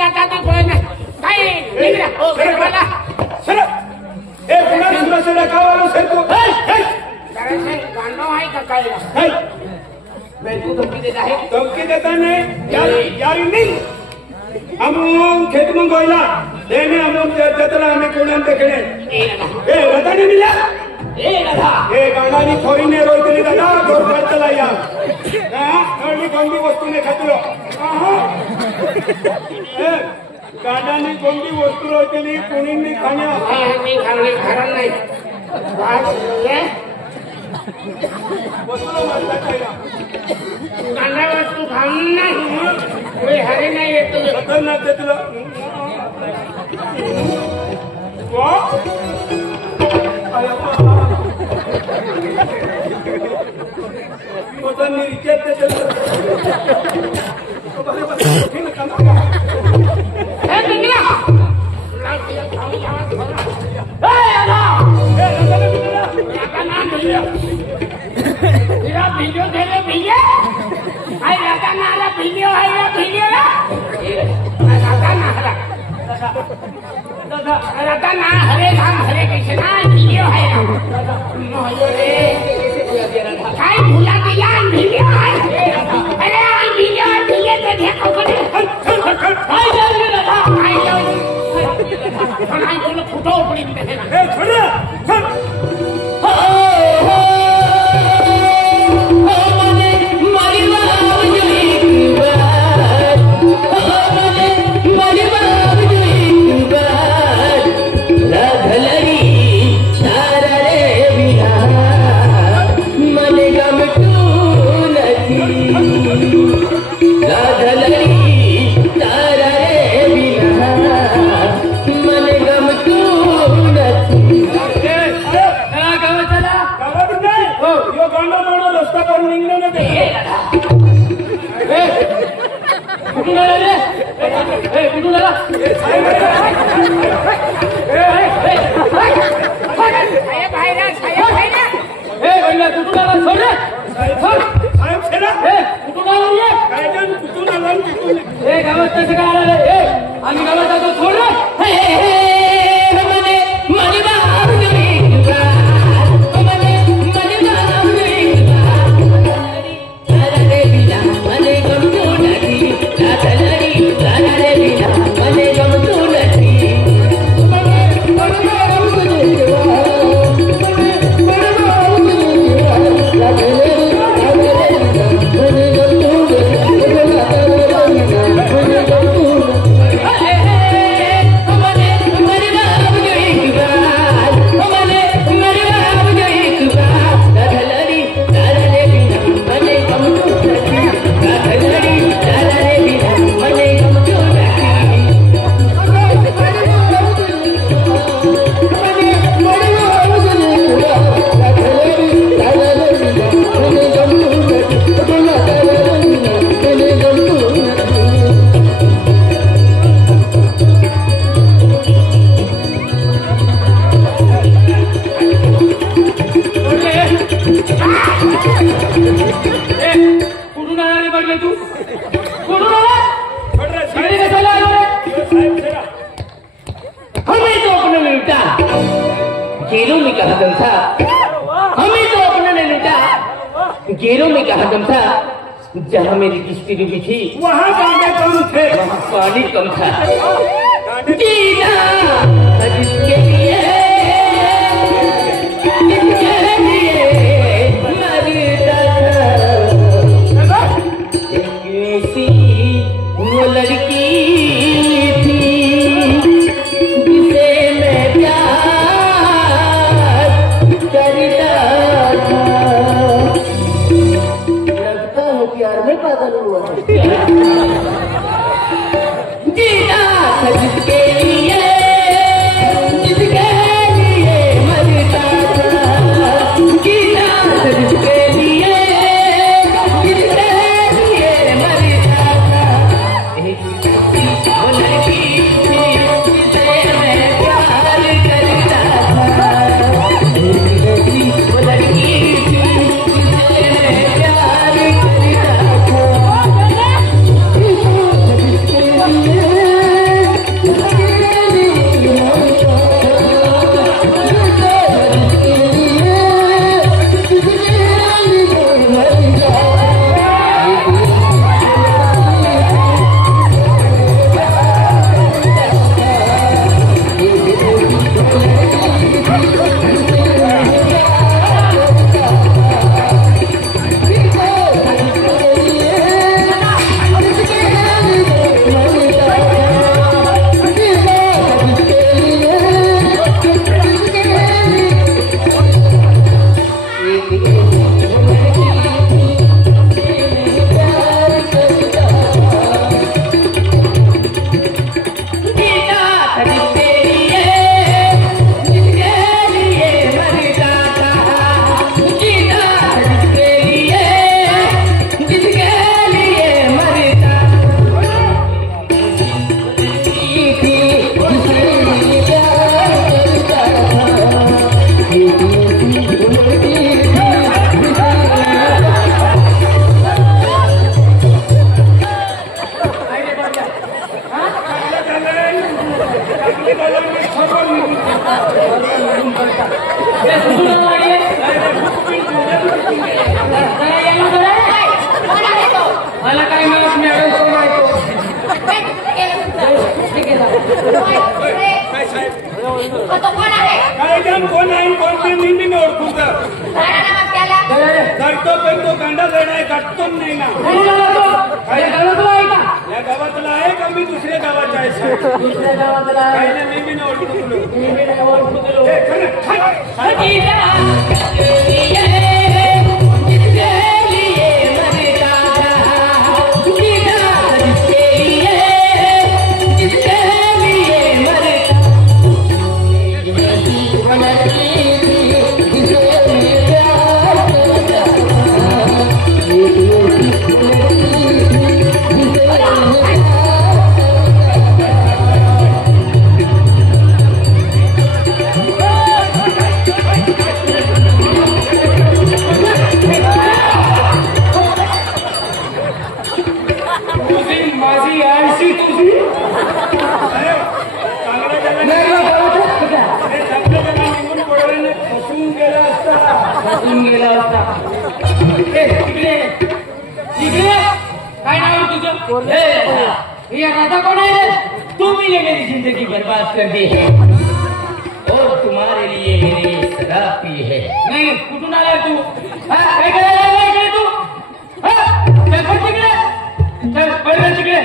जाता ते कळत नाही काय निघला ओ मला चला ए पुन्हा सुरसेला गावाला सरतो गांडो आहे का काय मैं तू धमकी देता है धमकी देता नहीं यारी नहीं हम खेत में गोइला लेने हम जतरा हमें कोलन देखने ए लता नहीं मिला ए गांडानी थोड़ी ने रोइतली दादा गोर कर चलाया हां थोड़ी गंदी वस्तू ने खातलो ए गांडानी गंदी वस्तू रोइतली कोणी नहीं खाण्या नहीं खाणे कारण नाही वस्तू मारता चाहिए गांडा वस्तू खाणं नाही कोई हरे नाही येतो खतरनाक आहे तुला वा मदन नीचे ते चल ए बिंगला वीडियो दे रहे भैया आई लगा ना ला वीडियो आई ला वीडियो ला लगा ना हला लगा ना हरे राम हरे कृष्णा वीडियो है मोयो रे काय भूला दिया वीडियो है अरे आई वीडियो तो देखो करे आई जाओ लगा आई जाओ आई तो फोटो पड़ी ए छोड़ जहाँ मेरी किस्ती भी थी वहाँ पानी कम थे वहाँ पानी कम था जीना जिसके लिए मरता था कैसी वो लड़की थी जिसे मैं प्यार करता था प्यार में पागल हुआ जीना था जिसके लिए मरता था जीना था जिसके लिए मरता था एक वो लड़की थी जिसे मैं प्यार करता था वो लड़की थी जिसे मैं प्यार करता था ती गलांनी सर्व निघून मला काय माहित मॅडम कोण काय जण कोण आहे कोणते मी ओळखून करतो पण तो गांडा जण आहे काटतो नाही ना या गावातला आहे का मी दुसऱ्या गावात जायचं दुसऱ्या गावातला काही नाही मी ओळखून माझी आळशी तुझी फसून गेला असता काय नाव तुझं ये राधा कौन है तू मिले मेरी जिंदगी बर्बाद कर दी है और तुम्हारे लिए मैंने शराब पी है नहीं कुठून आला तू काय करायला इकडे तू चल पड तिकडे चल पड तिकडे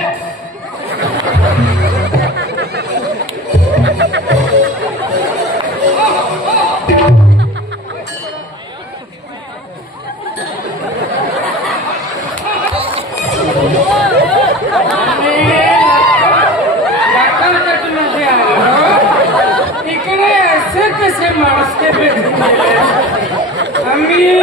इकडे असे कसे माणूस के आम्ही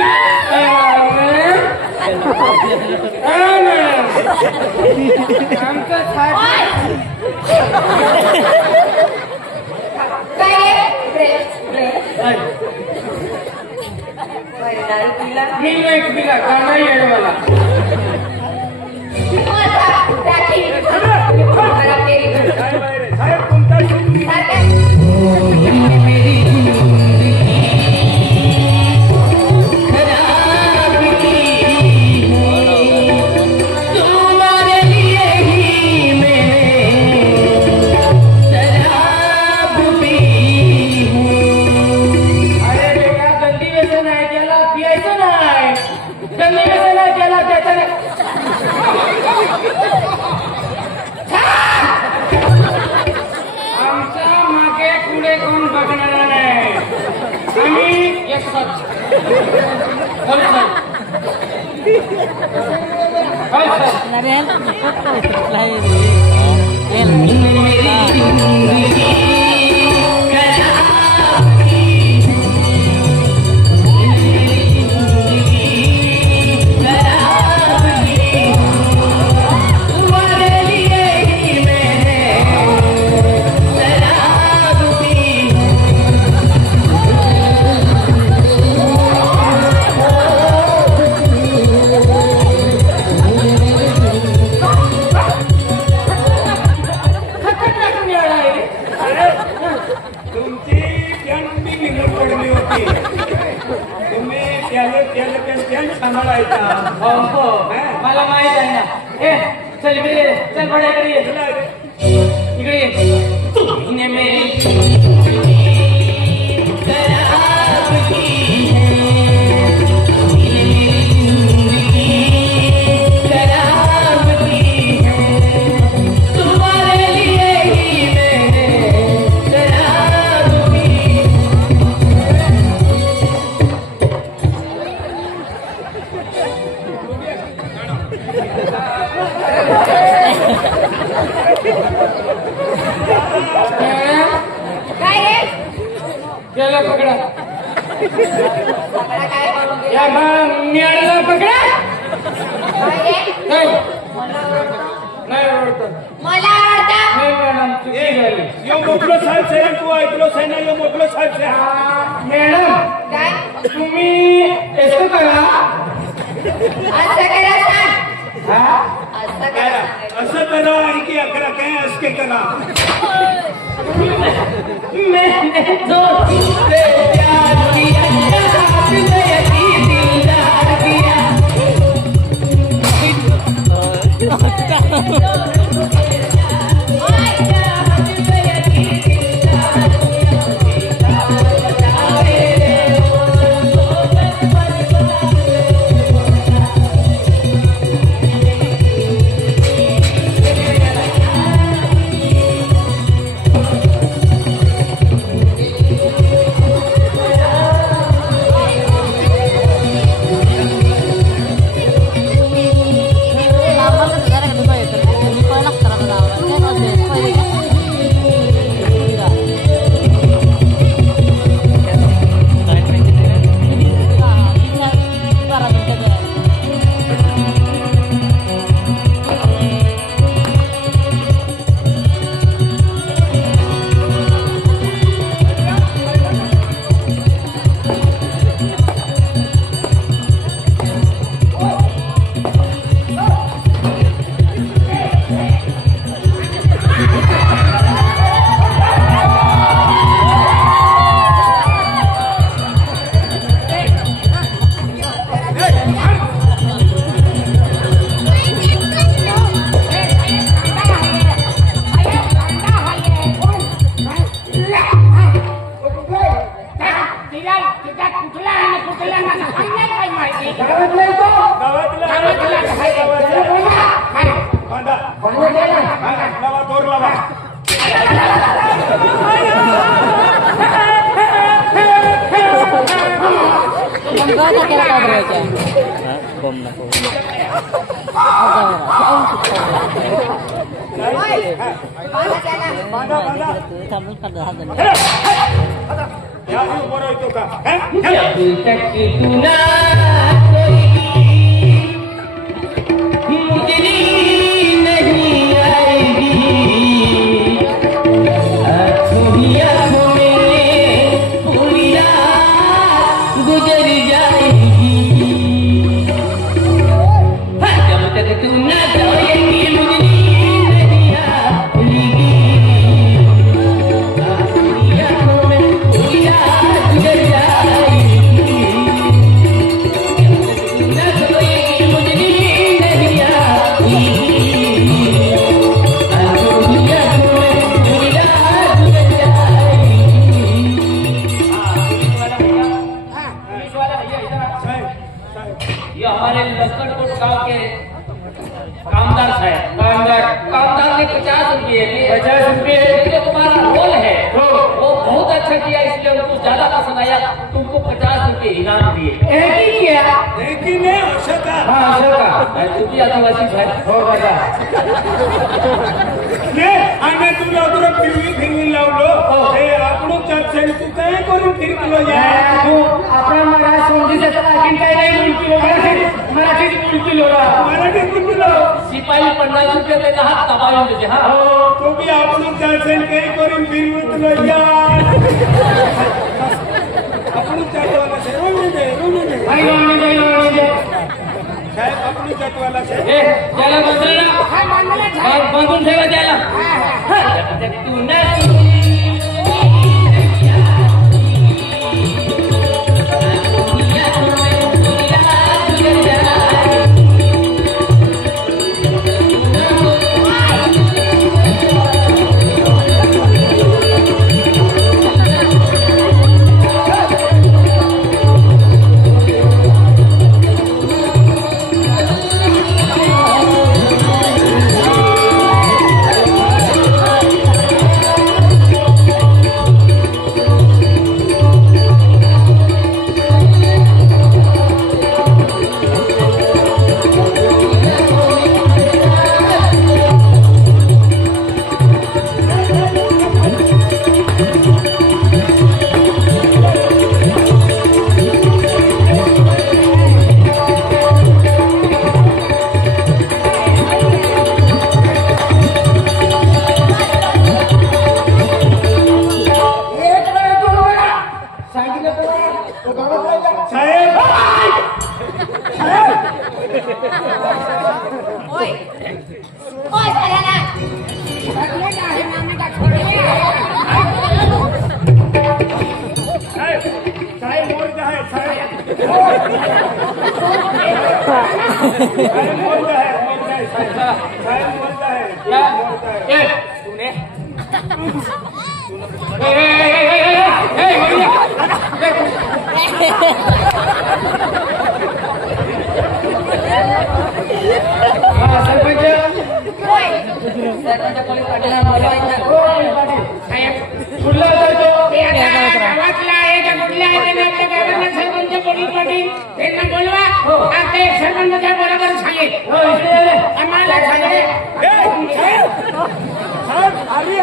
आमचं मी एक पिला गाणा येडवाला साहेब तुमचा आमच्या मागे पुढे कोण बघणार नाही आम्ही एकसाथ मला माहित आहे ना ए चल इकडे चल बड्या इकडे इकडे मेरी याला पकडा या मिळाला पकडा नाही मला मॅडम चुकी झाली यो मोकळं साहेब से तू ऐकलो से ना यो मोकळं साहेब से मॅडम काय तुम्ही असं करा असं करा सांग हा असं असं करा आणि की अकरा काय असके करा मैंने तो तुझसे प्यार किया दिलदार किया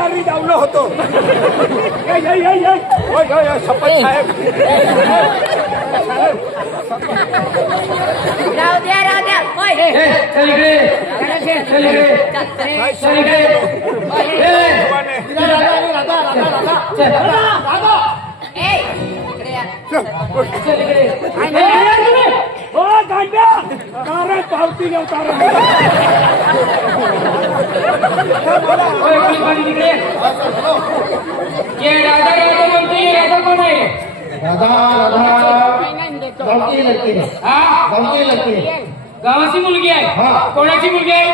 आरी जाऊन होतो शपथ साहेब राहू द्या पावती नव्हता गावाची मुलगी आहे कोणाची मुलगी आहे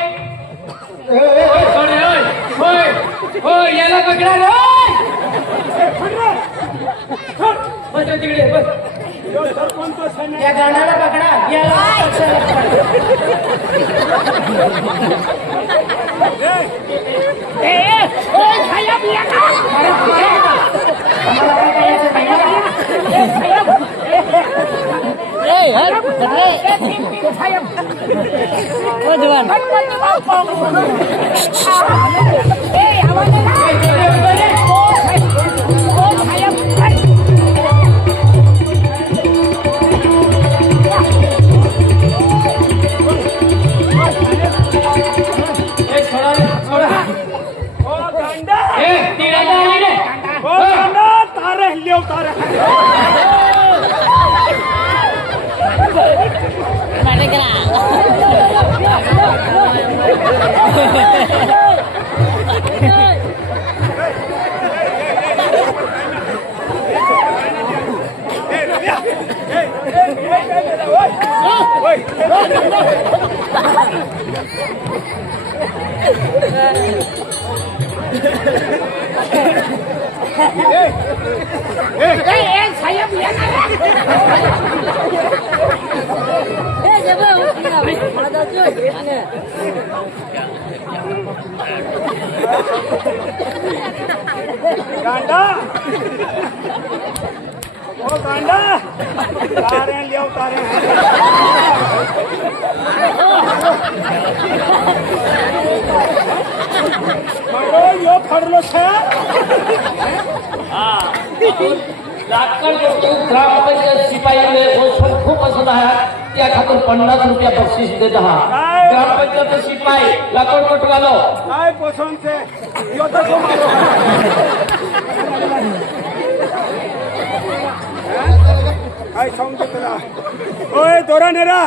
होय याला पकडा तिकडे या गाण्याला पकडा याला गांडा ओ गांडा तारे लियो तारे मरो यो फड़लो छे लाकड ग्रामपंचायत शिपाईले ओळखून खूप असत आहे त्या खातर 50 रुपया बक्षीस देत आहात ग्रामपंचायत शिपाई लाकड कटवालो काय पसंत से यो तो मारो काय सांगतो तुला ओय दोरा नेरा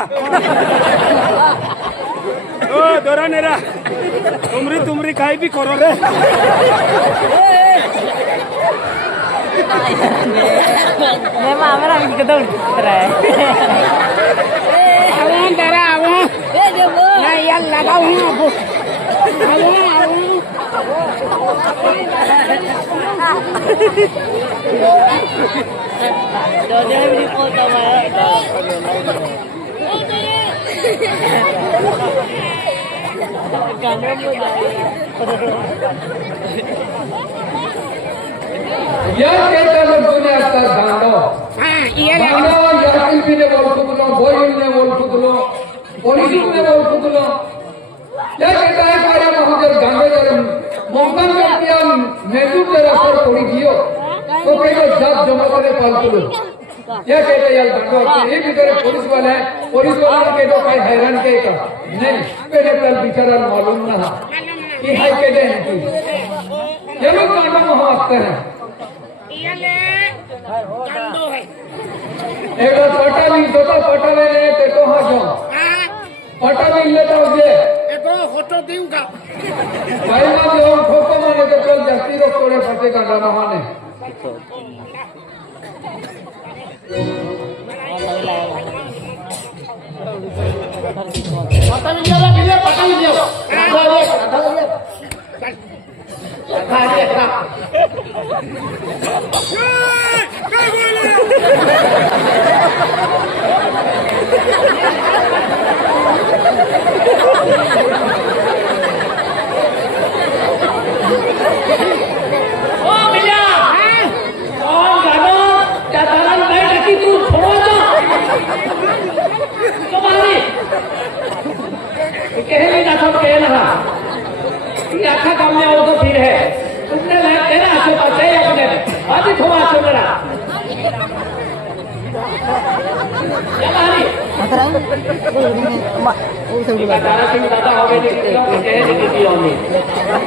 ओ दोरा नेरा तुमरी काय भी करो रे मैं मामरा कितना उतरा है आवां जरा आवां ना यार लगाओ आपको या केतालो कोणी असतात गांडो गांडो या शिल्पीने ओळखुतलो बोईने ओळखुतलो पोलिसने ओळखुतलो या केताय कार्य महोदय गांडो जर मोंकन व्यक्ती मेजूर जर असर पडी गियो तो केलो जात जमा करे पालतलो या केता या गांडो एक इधर पुलिस वाला के तो काय हैरान के का नहीं पेले कल बेचारा मालूम ना कि हाय के दे ये लोग गांडो मोह आते हैं एक पटावी दोटा पटावे ने तेतो हा जो पटावी लेता होजे एको फोटो देऊगा भाई ना जो ठोको माने तो कल जास्ती रो तोड़े फटे का गाना माने आखा काम में और तो फिर है उसने मैं तेरा आशो पास है अपने आदि थोड़ा आशो मेरा क्या कहानी दादा सिंह दादा हो गए लेकिन कहे नहीं की होनी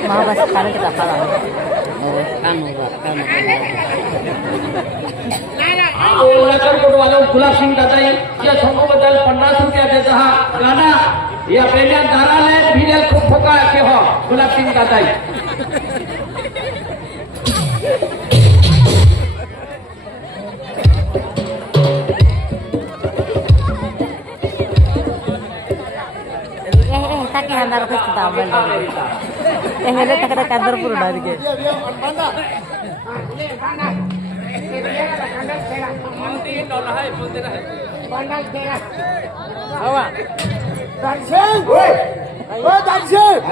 मां बस खाने का पाला काम होगा अरुणाचल कोटवाला गुलाब सिंह दादा या संघ बदल 50 रुपया देता है गाना या पहले दारा ले भिड़े खूब ठोका के हो गुलाब सिंह दादा ताकि हमारा कुछ दाम पहले तक कादर पूरा डाल के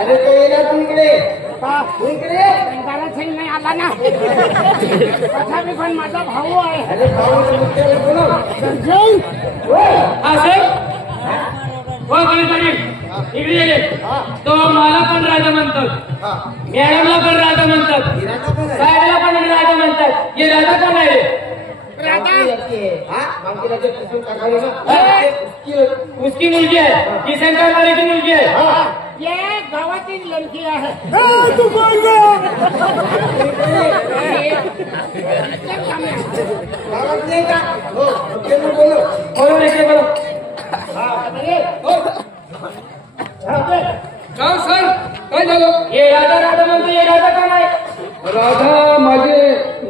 अरे तो ये ना तुमकडे नाही आला ना तथापि पण माझा भाऊ आहे अरे भाऊ मुख्य बोलो इकडे ये तो मला पण राजा म्हणतात मॅडमला पण राजा म्हणतात साहेबला पण राजा म्हणतात ये राजा कोण आहे उसकी मुलगी है की सेंटर वाले की मुलगी है ये गावातील लड़की आहे तू बोल गया बोलो लेके बोलो काय सर काय झालं ये राजा राजा म्हणतो ये राजा कोण आहे राधा माझे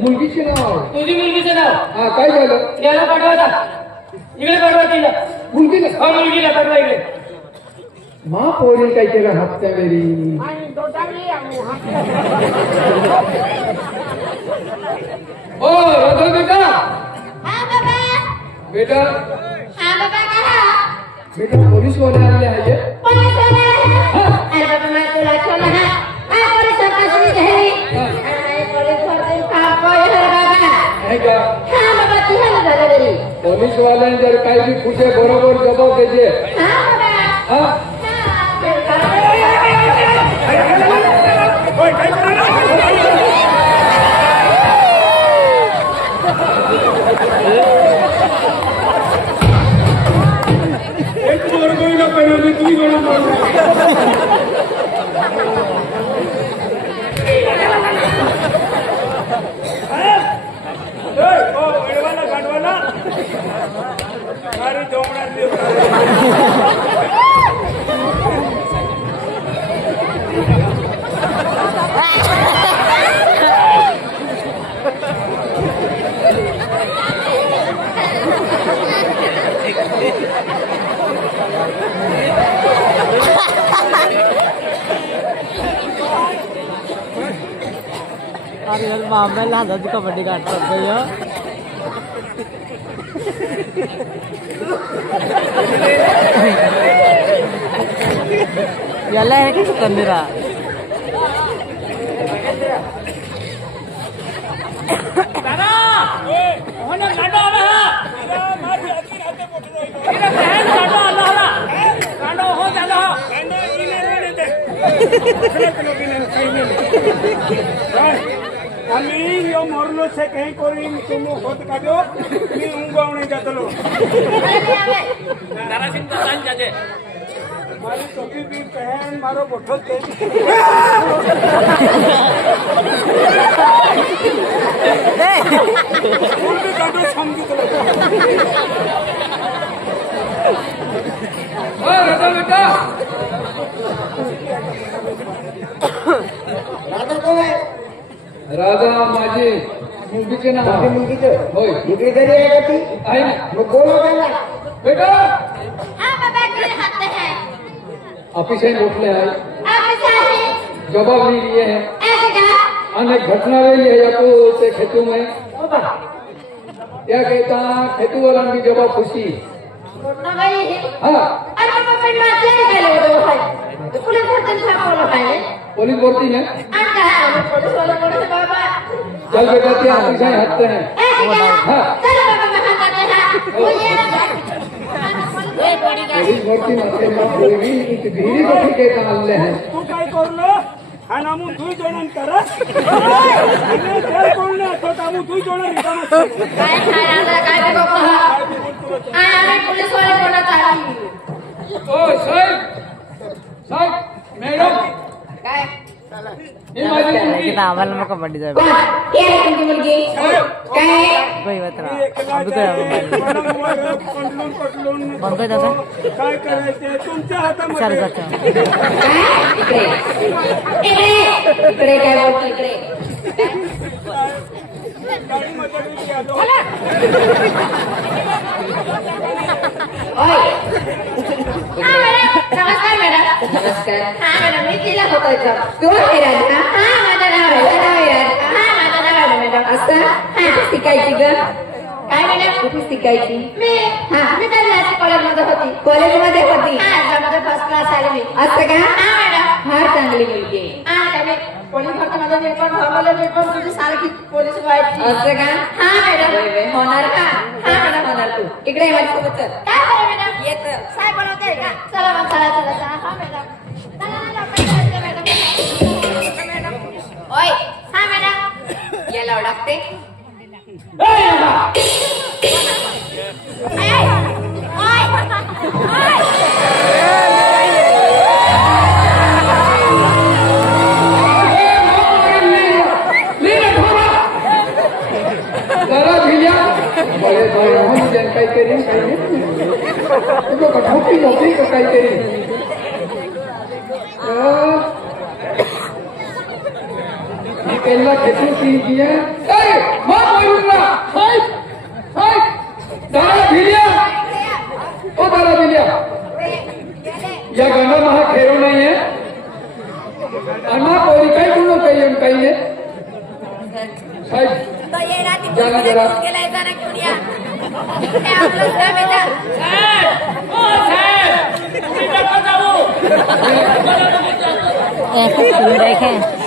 मुलगीचे नाव आहे तुझी मुलगीचं नाव हा काय झालं याला पाठवा आता इकडे पाठवा तिला मुलगीला हो मुलगीला पाठवा इकडे मा पोरी काय केलं हप्त्या मेरी आणि दोटावी ओ राधा बेटा हाँ बाबा बेटा हाँ बाबा कहा बेटा पोलीस वाले आले आहे पुलिस वाला है अरे बाबा मैं तुला छोला है पुलिस तपासणी झाली पुलिस वाले काम कोई है बाबा आहे का हाँ बाबा तुला झालं घरी पोलीस वाल्याने जर काही बी कुठे बरोबर जबाब द्यायचे हाँ बाबा हा एक जोर कोई ना पहले तू ही बोलो एडवाला गाडवाला सारी डोंगरा अरे यार मामा लादा दी कबड्डी काट करते हो याला है कि कंदरा दादा होने गाडो आला माझी अति हाते मोठे इकडे बहन गाडो आला होला गाडो हो झाला आम्ही यो मरलो से कहीं कोई तुम होत काढो मी उंगवणे जातलो दादा सिंह दादा जाजे मारी टोपी भी पहन मारो बोठो ते उनके काढो समझू तो ओ राधा बेटा राजा कोण आहे राधा माझी मुलगीचे नाव आहे. मुलगीचं होय इकडे घरी आहे का ती आहे ना मग बोलव त्याला बेटा हाँ बाबा तेरे हाथ है ऑफिस में उठले है ऑफिस आहे जवाब नहीं दिए हैं ऐसे का अनेक घटना रही है या तो से खेतों में क्या कहता खेतों वाला भी जवाब खुशी घटना गई है हाँ अरे पापा मैं मारते नहीं गए वो है तो पुलिस भर्ती से बोलो है पुलिस बोलती है अंका है पुलिस वाले बोले बाबा चल बेटा क्या ऑफिस में हटते हैं ऐसे का हाँ चलो बाबा मैं जाते हैं वो ये पुलिस भर्ती में कोई भी धीरे को ठीक है कहाँ ले हैं तू काय करलो आणि आम्ही दुई जणांनी करत आणि ते कोण तो आम्ही दुई जण रिकामा काय आला काय ते बाबा आया पुलिस वाले बोला था ओ साहेब मॅडम काय हे माझी मुलगी kita awal mau kembali dari कोण ये है तुमची मुलगी काय gue batra abu tuh bang gue tuh काय करायचे तुमच्या हातामध्ये cari baca इकडे काय बोलतो इकडे गाडीमध्ये बिडी आलो. ओय हा मॅडम नमस्कार मॅडम नमस्कार हा मॅडम मी तिला होतो तू विराज हा माझं नाव आहे विराज हा माझं नाव आहे मॅडम असं हा शिकायची ग काय मॅडम कुठे शिकायची मी तर नाशिक कॉलेजमध्ये होती कॉलेजमध्ये होती हा माझं फर्स्ट क्लास आले मी असं का हा मॅडम फार चांगली मुलगी हा त्याने पोलीस भरतीमध्ये पेपर भावले पेपर तुझी सारखी पोलीस व्हायची असं का हा मॅडम होणार का हा मॅडम होणार तू इकडे माझ्यासोबत चल काय बरं मॅडम येत साहेब बोलवते का चला मग चला चला चला हा मॅडम ओय हा मॅडम याला ओळखते बड़े बड़े जनकारी करी तुमको कठौती नौकरी का काही करी पहला खेतों की दिया मत बोलूंगा दारा भिलिया ओ दारा भिलिया या गाना महा खेरो नहीं है अन्ना कोई कई गुणों कही है साहब तो ये रात जाना जरा के लिए जाना क्यों दिया क्या आप लोग क्या बेटा eh sudah kan